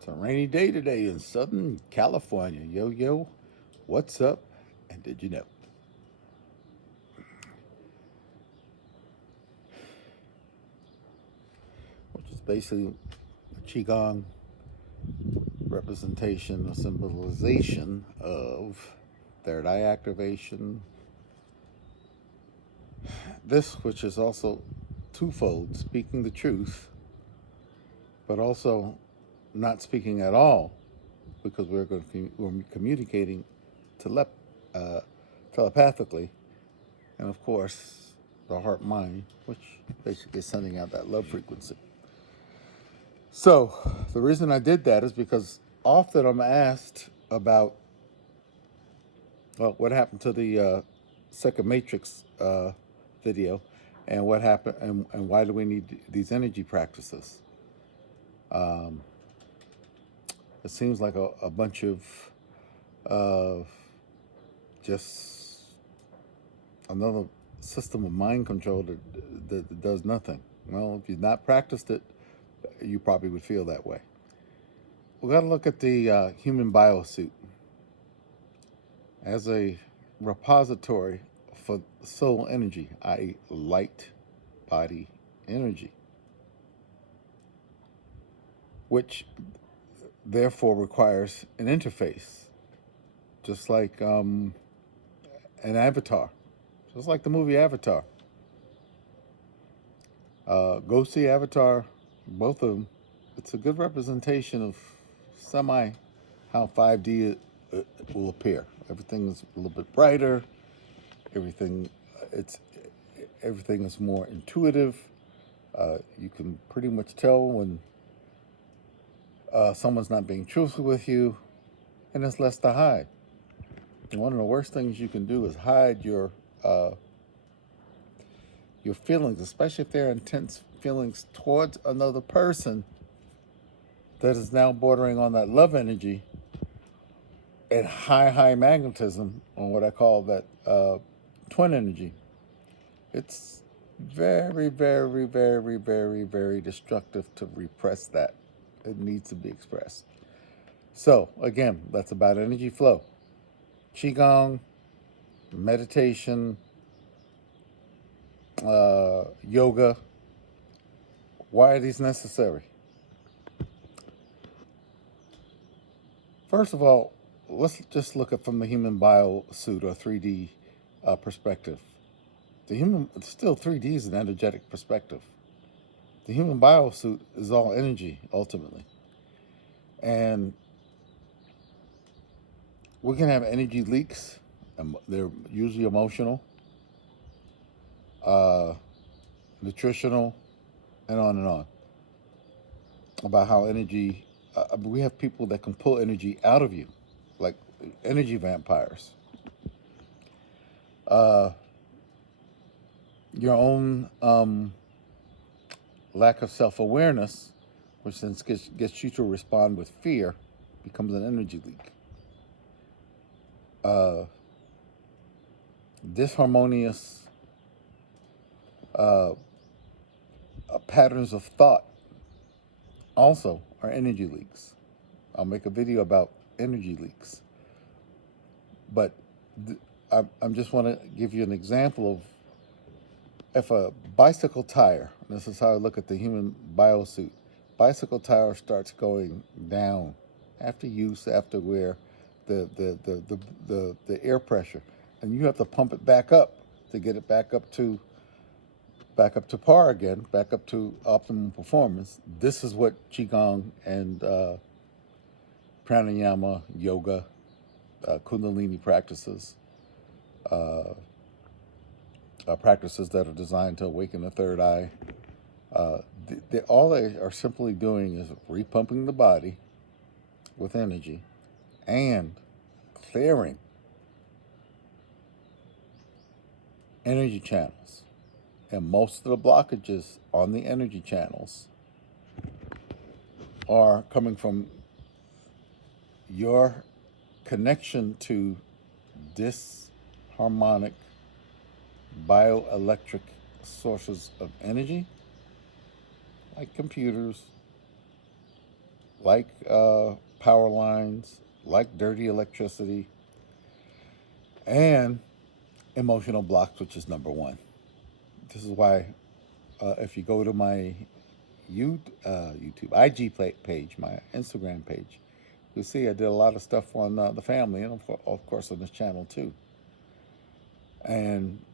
It's a rainy day today in Southern California. Yo, yo, what's up? And did you know? Which is basically a Qigong representation or symbolization of third eye activation. This, which is also twofold, speaking the truth, but also not speaking at all because we're communicating telep- uh, telepathically, and of course the heart mind, which basically is sending out that love frequency. So the reason I did that is because often I'm asked about, well, what happened to the second matrix video, and what happened, and why do we need these energy practices? um, it seems like a bunch of uh, just another system of mind control that does nothing. Well, if you've not practiced it, you probably would feel that way. We got to look at the human biosuit as a repository for soul energy, i.e., light body energy, which therefore requires an interface, just like an avatar, just like the movie Avatar. Go see Avatar, both of them. It's a good representation of semi how 5D will appear. Everything is a little bit brighter. Everything it's everything is more intuitive. You can pretty much tell when someone's not being truthful with you, and there's less to hide. And one of the worst things you can do is hide your feelings, especially if they're intense feelings towards another person that is now bordering on that love energy and high magnetism on what I call that twin energy. It's very destructive to repress that. It needs to be expressed. So, again, that's about energy flow. Qigong, meditation, yoga. Why are these necessary? First of all, let's just look at from the human biosuit or 3D perspective. The human, still 3D is an energetic perspective. The human biosuit is all energy ultimately, and we can have energy leaks, and they're usually emotional, uh, nutritional, and on about how energy. We have people that can pull energy out of you, like energy vampires. Uh, your own lack of self-awareness, which then gets you to respond with fear, becomes an energy leak. Uh, disharmonious uh, patterns of thought also are energy leaks. I'll make a video about energy leaks, but I'm just want to give you an example of if a bicycle tire. This is how I look at the human biosuit. Bicycle tire starts going down after use, after wear, the air pressure, and you have to pump it back up to get it back up to par again, back up to optimum performance. This is what Qigong and pranayama, yoga, kundalini practices, uh, practices that are designed to awaken the third eye. All they are simply doing is repumping the body with energy and clearing energy channels. And most of the blockages on the energy channels are coming from your connection to disharmonic bioelectric sources of energy, like computers, like power lines, like dirty electricity, and emotional blocks, which is number one. This is why, if you go to my YouTube page, my Instagram page, you'll see I did a lot of stuff on the family, and of course on this channel too. And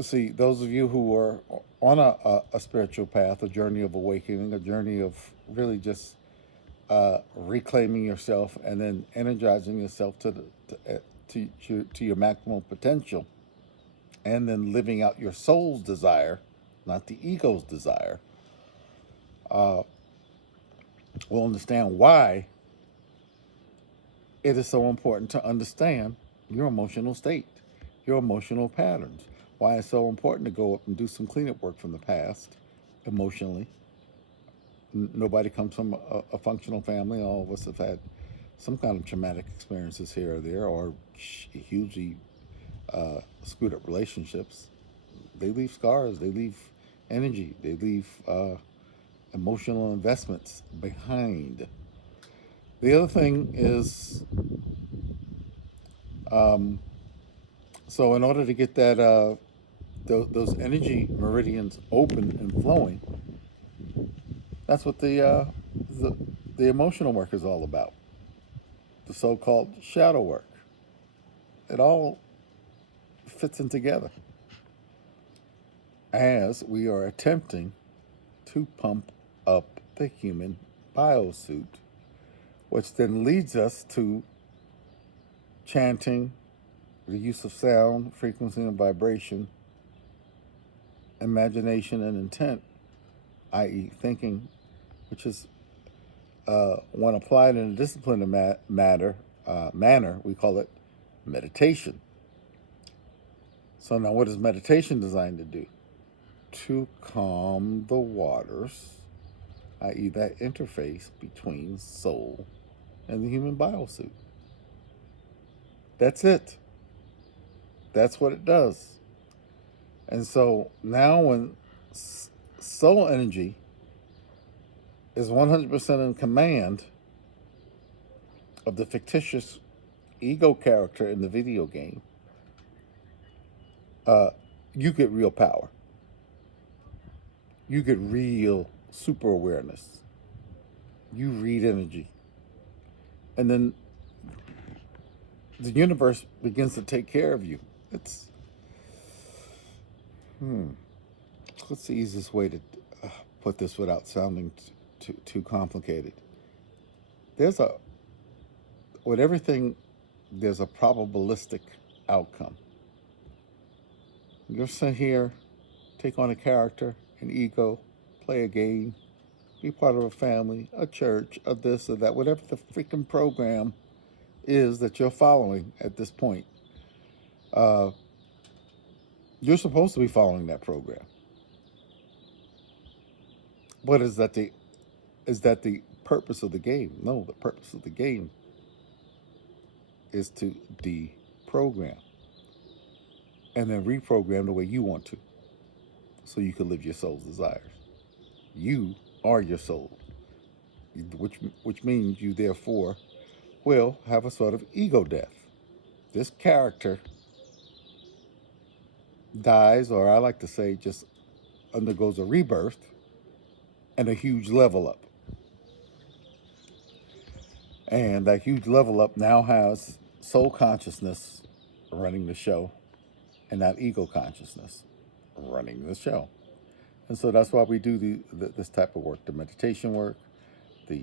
see, those of you who are on a spiritual path, a journey of awakening, a journey of really just reclaiming yourself and then energizing yourself to your maximum potential, and then living out your soul's desire, not the ego's desire, uh, will understand why it is so important to understand your emotional state, your emotional patterns, why it's so important to go up and do some cleanup work from the past emotionally. Nobody comes from a functional family. All of us have had some kind of traumatic experiences here or there, or hugely screwed up relationships. They leave scars, they leave energy, they leave emotional investments behind. The other thing is, um, so in order to get those energy meridians open and flowing, that's what the the emotional work is all about. The so-called shadow work. It all fits in together as we are attempting to pump up the human biosuit, which then leads us to chanting, the use of sound, frequency, and vibration, imagination, and intent, i.e., thinking, which is when applied in a disciplined manner, we call it meditation. So now, what is meditation designed to do? To calm the waters, i.e., that interface between soul and the human biosuit. That's it. That's what it does. And so now, when soul energy is 100% in command of the fictitious ego character in the video game, uh, you get real power. You get real super awareness. You read energy. And then the universe begins to take care of you. It's, what's the easiest way to put this without sounding too complicated? There's a, with everything, there's a probabilistic outcome. You'll sit here, take on a character, an ego, play a game, be part of a family, a church, a this or that, whatever the freaking program is that you're following at this point. Uh, you're supposed to be following that program. But is that the purpose of the game? No, the purpose of the game is to deprogram and then reprogram the way you want to, so you can live your soul's desires. You are your soul, which means you therefore will have a sort of ego death. This character dies, or I like to say, just undergoes a rebirth and a huge level up. And that huge level up now has soul consciousness running the show and not ego consciousness running the show. And so that's why we do this type of work, the meditation work, the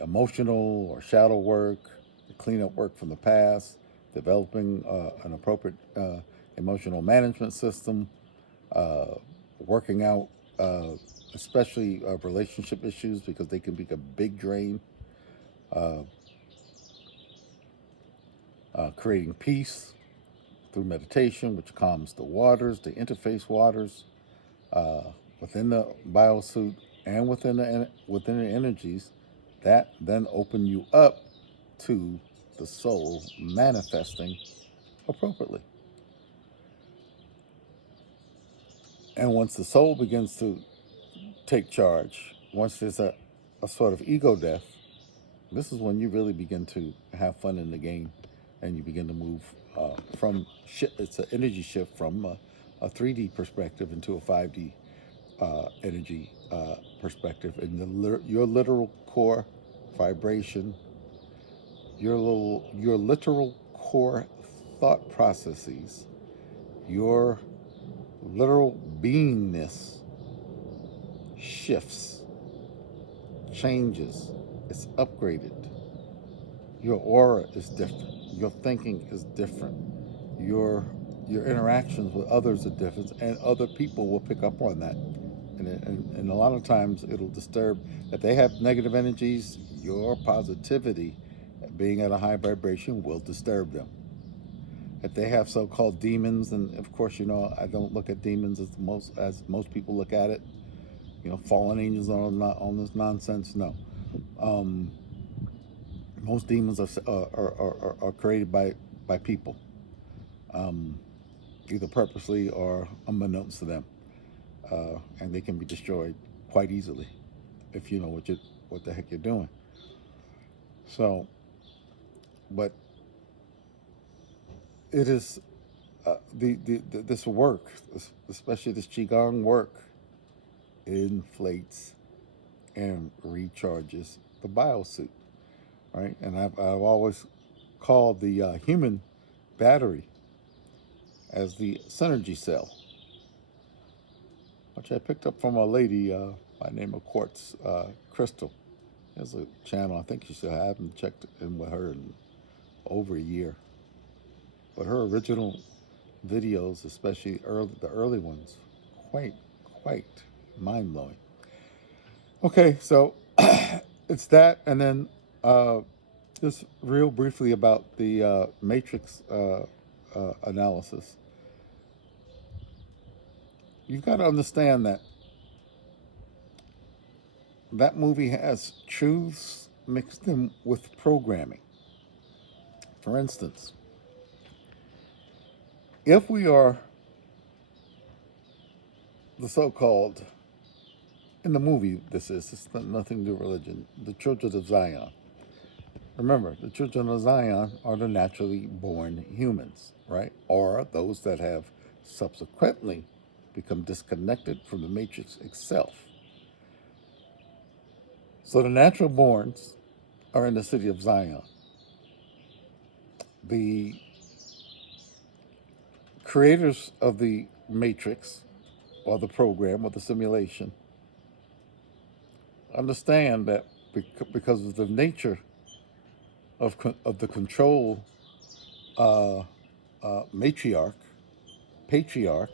emotional or shadow work, the cleanup work from the past, developing an appropriate emotional management system, uh, working out especially relationship issues, because they can be a big drain, uh, creating peace through meditation, which calms the waters, the interface waters uh, within the biosuit and within the energies that then open you up to the soul manifesting appropriately. And once the soul begins to take charge, once there's a sort of ego death, this is when you really begin to have fun in the game, and you begin to move from it's an energy shift from a 3D perspective into a 5D energy perspective, and your literal core vibration, your literal core thought processes, your literal beingness shifts, changes, it's upgraded. Your aura is different. Your thinking is different. Your your interactions with others are different, and other people will pick up on that. And a lot of times it'll disturb if they have negative energies. Your positivity, being at a high vibration, will disturb them. If they have so-called demons, and of course, I don't look at demons as most people look at it. Fallen angels on this nonsense. No, um, most demons are created by people, um, either purposely or unbeknownst to them, and they can be destroyed quite easily if you know what the heck you're doing. So, but it is this work, especially this qigong work, inflates and recharges the biosuit, right? And I've always called the human battery as the synergy cell, which I picked up from a lady by the name of Quartz Crystal. There's a channel, I think you still haven't checked in with her in over a year. But her original videos, especially the early ones, quite, quite mind blowing. Okay, so it's that, and then just real briefly about the matrix analysis. You've got to understand that that movie has truths mixed in with programming. For instance, if we are the so-called, in the movie, it's nothing to do with religion, the children of Zion. Remember, the children of Zion are the naturally born humans, right? Or those that have subsequently become disconnected from the matrix itself. So the natural borns are in the city of Zion. The creators of the matrix, or the program, or the simulation, understand that because of the nature of the control uh, matriarch, patriarch,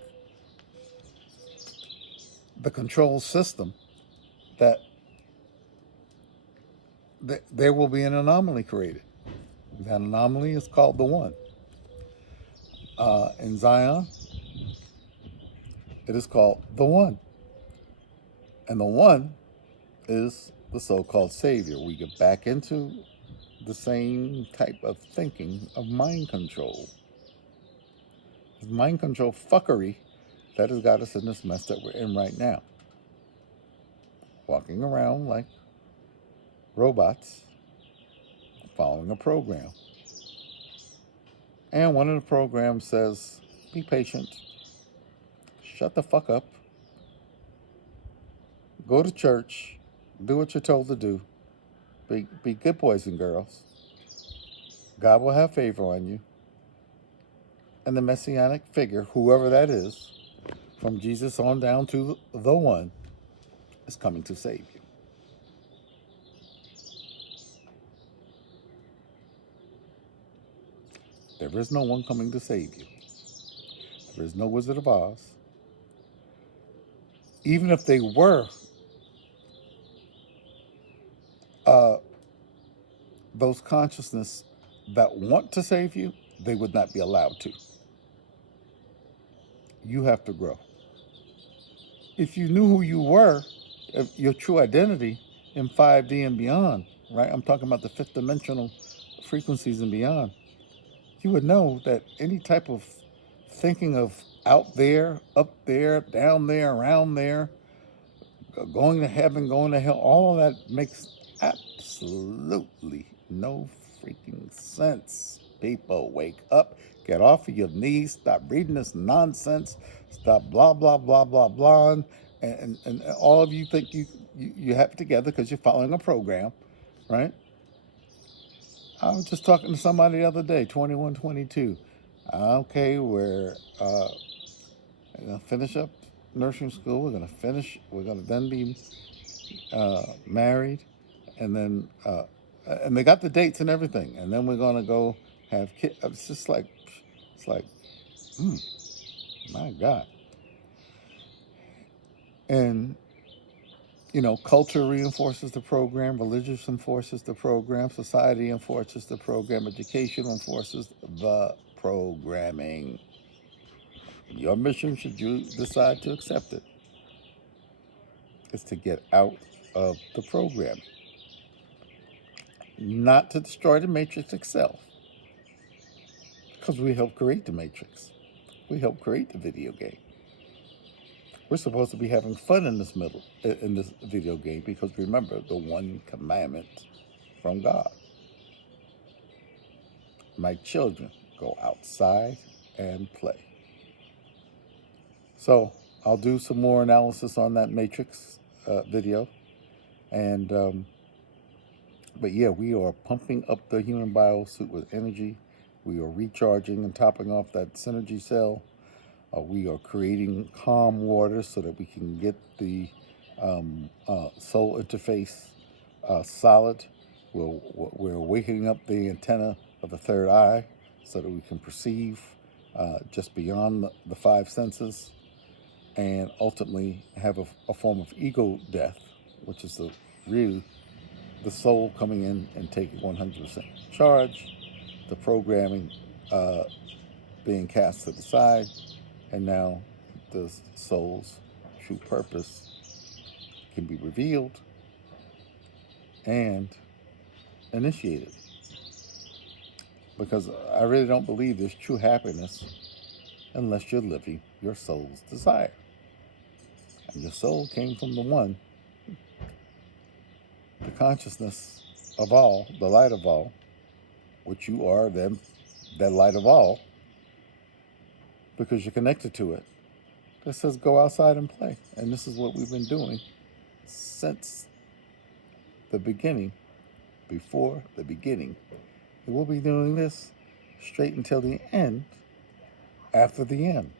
the control system, that there will be an anomaly created. That anomaly is called the One. In Zion, it is called the One. And the One is the so-called Savior. We get back into the same type of thinking of mind control. It's mind control fuckery that has got us in this mess that we're in right now. Walking around like robots, following a program. And one of the programs says, be patient, shut the fuck up, go to church, do what you're told to do, be good boys and girls. God will have favor on you. And the messianic figure, whoever that is, from Jesus on down to the One, is coming to save you. There is no one coming to save you. There is no Wizard of Oz. Even if they were uh, those consciousness that want to save you, they would not be allowed to. You have to grow. If you knew who you were, if your true identity in 5D and beyond, right? I'm talking about the fifth dimensional frequencies and beyond. You would know that any type of thinking of out there, up there, down there, around there, going to heaven, going to hell, all of that makes absolutely no freaking sense. People, wake up, get off of your knees, stop reading this nonsense, stop blah, blah, blah, blah, blah. And all of you think you have it together because you're following a program, right? I was just talking to somebody the other day, 21, 22. Okay, we're going to finish up nursing school. We're going to then be married, and they got the dates and everything, and then we're gonna go have kids. It's like, hmm, my God. And culture reinforces the program, religion enforces the program, society enforces the program, education enforces the programming. Your mission, should you decide to accept it, is to get out of the programming, not to destroy the matrix itself, because we helped create the matrix. We helped create the video game. We're supposed to be having fun in this video game, because remember the one commandment from God: my children, go outside and play. So I'll do some more analysis on that matrix video, and but yeah, we are pumping up the human biosuit with energy. We are recharging and topping off that synergy cell. We are creating calm water so that we can get the soul interface solid. We're waking up the antenna of the third eye so that we can perceive just beyond the five senses, and ultimately have a form of ego death, which is the soul coming in and taking 100% charge, the programming being cast to the side, and now the soul's true purpose can be revealed and initiated. Because I really don't believe there's true happiness unless you're living your soul's desire. And your soul came from the one, the consciousness of all, the light of all, which you are then, that light of all, because you're connected to it, that says go outside and play. And this is what we've been doing since the beginning, before the beginning. And we'll be doing this straight until the end, after the end.